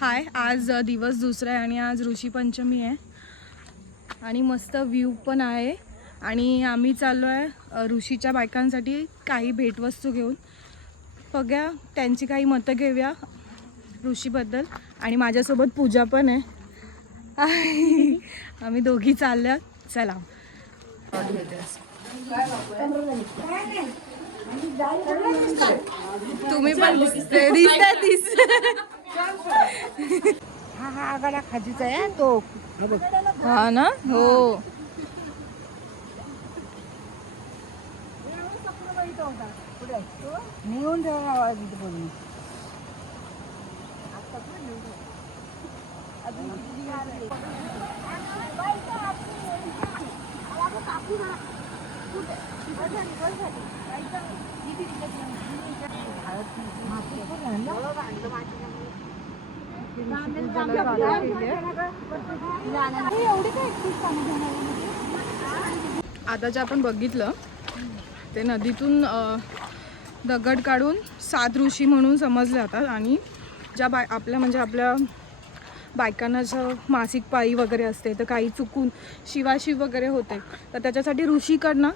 हाय, आज दिवस दुसरा आहे आणि आज ऋषी पंचमी आहे आणि मस्त व्ह्यू पण आहे आणि आम्ही चाललो आहे ऋषीच्या बायकांसाठी काही भेटवस्तू घेऊन. बघा त्यांची काही मतं घेऊया ऋषीबद्दल आणि माझ्यासोबत पूजा पण आहे. आम्ही दोघी चालल्या. चला तुम्ही पण दिसते. हा आगाला खाजीचा आहे तो. हा ना. हो नेऊन आता जे आपण बघितलं ते नदीतून दगड काढून 7 ऋषी म्हणून समजले जातात आणि ज्या आपल्या बायकांना जर मासिक पाळी वगैरे असते तर काही चुकून शिवाशिव वगैरे होते तर त्याच्यासाठी ऋषीकडनं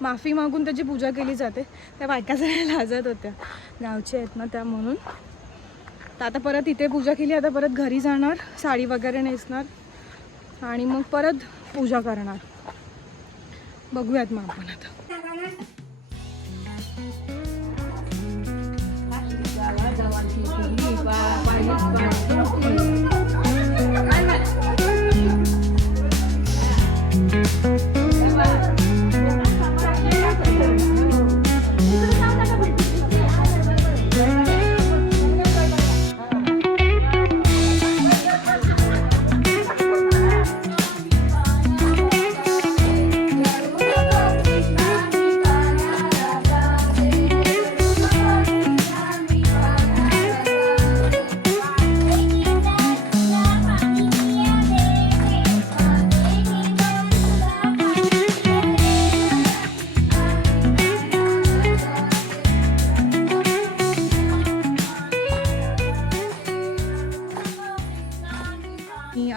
माफी मागून त्याची पूजा केली जाते. त्या बायका जरा लाजत होत्या, गावच्या आहेत ना त्या म्हणून. तर आता परत इथे पूजा केली, आता परत घरी जाणार, साडी वगैरे नेसणार आणि मग परत पूजा करणार. बघूयात मग आपण आता.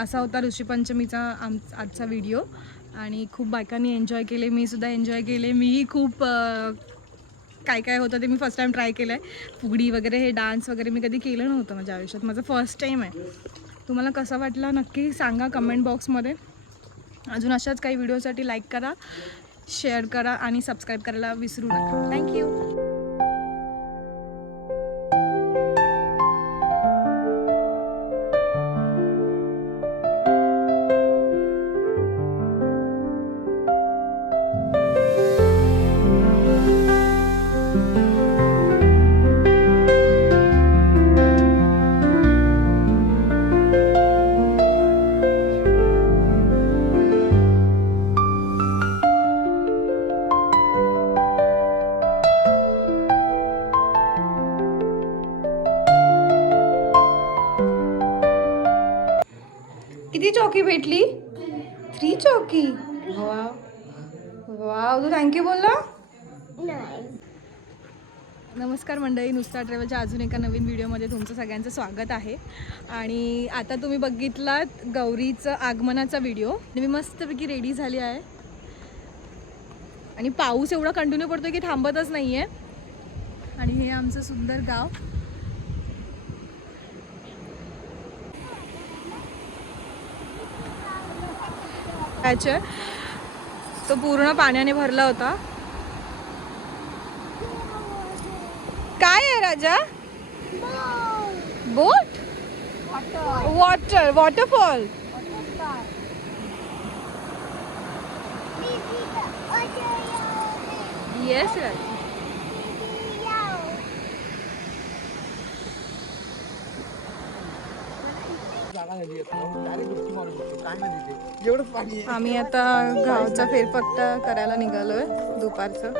असा होता ऋषीपंचमीचा आजचा व्हिडिओ आणि खूप बायकांनी एन्जॉय केले, मी सुद्धा एन्जॉय केले. मीही खूप काय होतं ते मी फर्स्ट टाईम ट्राय केलं आहे. फुगडी वगैरे हे डान्स वगैरे मी कधी केलं नव्हतं माझ्या आयुष्यात, माझं फर्स्ट टाईम आहे. तुम्हाला कसा वाटला नक्की सांगा कमेंट बॉक्समध्ये. अजून अशाच काही व्हिडिओसाठी लाईक करा, शेअर करा आणि सबस्क्राईब करायला विसरू नका. थँक्यू. किती चौकी भेटली? 3 चौकी. वाव, तू थँक्यू बोलला? नमस्कार मंडळी, नुसता ट्रॅव्हलच्या अजून एका नवीन व्हिडिओमध्ये तुमचं सगळ्यांचं स्वागत आहे. आणि आता तुम्ही बघितलात गौरीचं आगमनाचा व्हिडिओ. मी मस्तपैकी रेडी झाली आहे आणि पाऊस एवढा कंटिन्यू पडतोय की थांबतच नाही आहे. आणि हे आमचं सुंदर गाव. तो पूर्ण पाण्याने भरला होता. काय आहे राजा? बोट? वॉटरफॉल. येस राजा. आम्ही आता गावचा फेरफटका करायला निघालोय दुपारचं.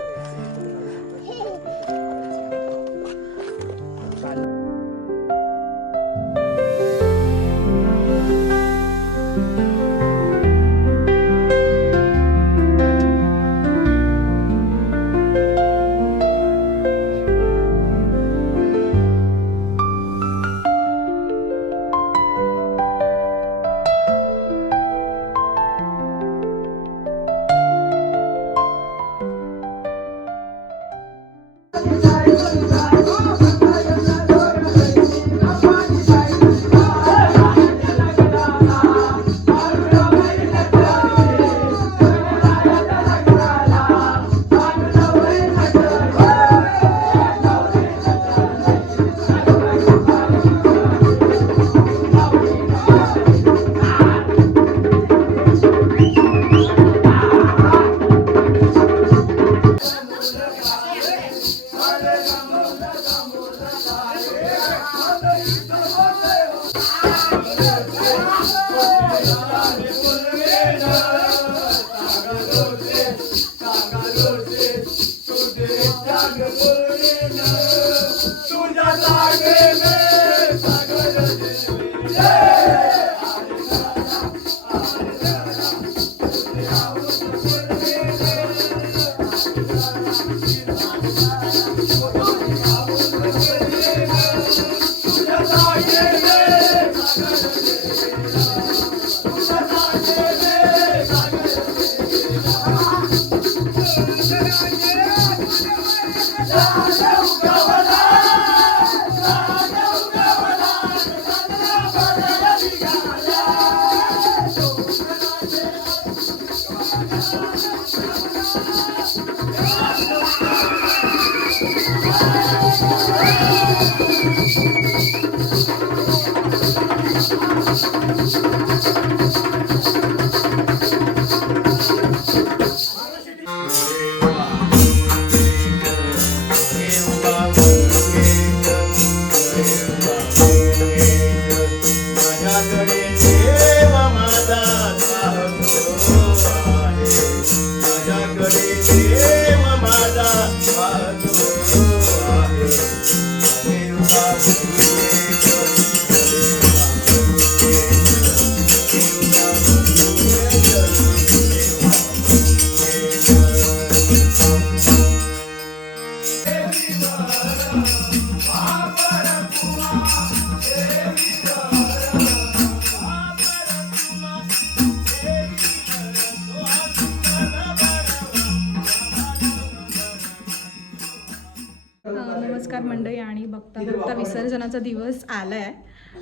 नमस्कार मंडळी. आणि बघता बघता विसर्जनाचा दिवस आलाय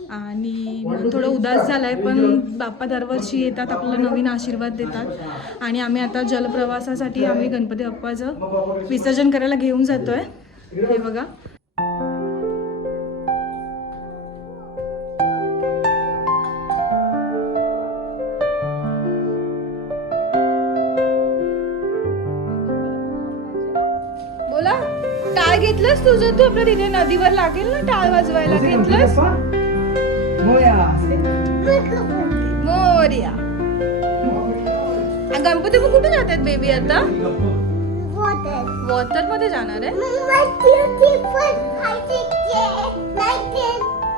आणि मन थोडं उदास झालंय, पण बाप्पा दरवर्षी येतात, आपल्याला नवीन आशीर्वाद देतात. आणि आम्ही आता जलप्रवासासाठी आम्ही गणपती बाप्पाचं विसर्जन करायला घेऊन जातोय. हे बघा, बोला. टाळ घेतलंस तुझं? तू आपल्या तिथे नदीवर लागेल ना टाळ वाजवायला, घेतलंस? मोरया. गणपती मग कुठे जातात बेबी आता? वॉटर मध्ये जाणार आहे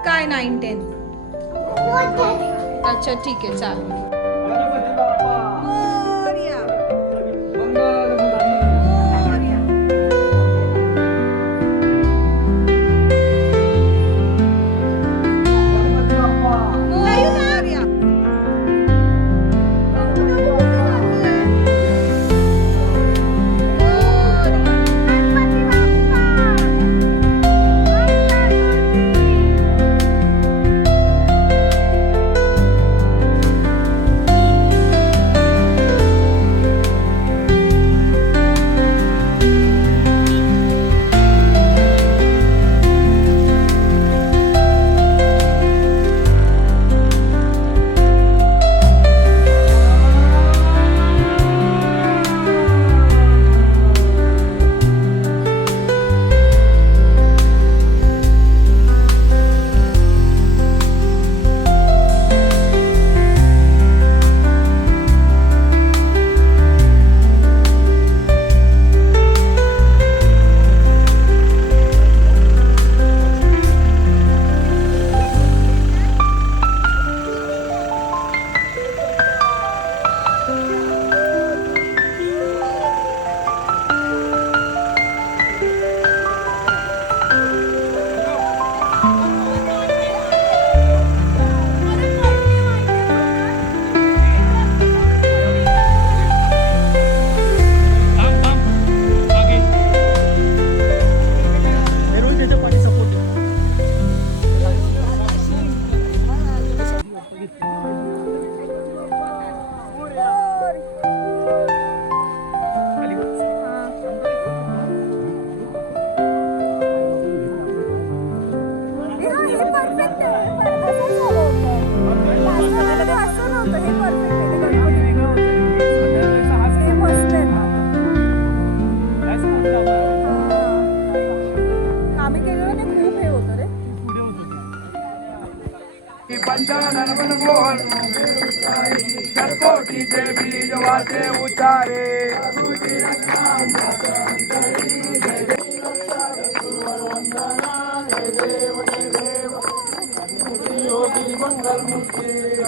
काय? 9-10. अच्छा ठीक आहे, चालेल. पंचानन बन बोल कोटीचे बीज वाचे उचारे मंगल मूर्ती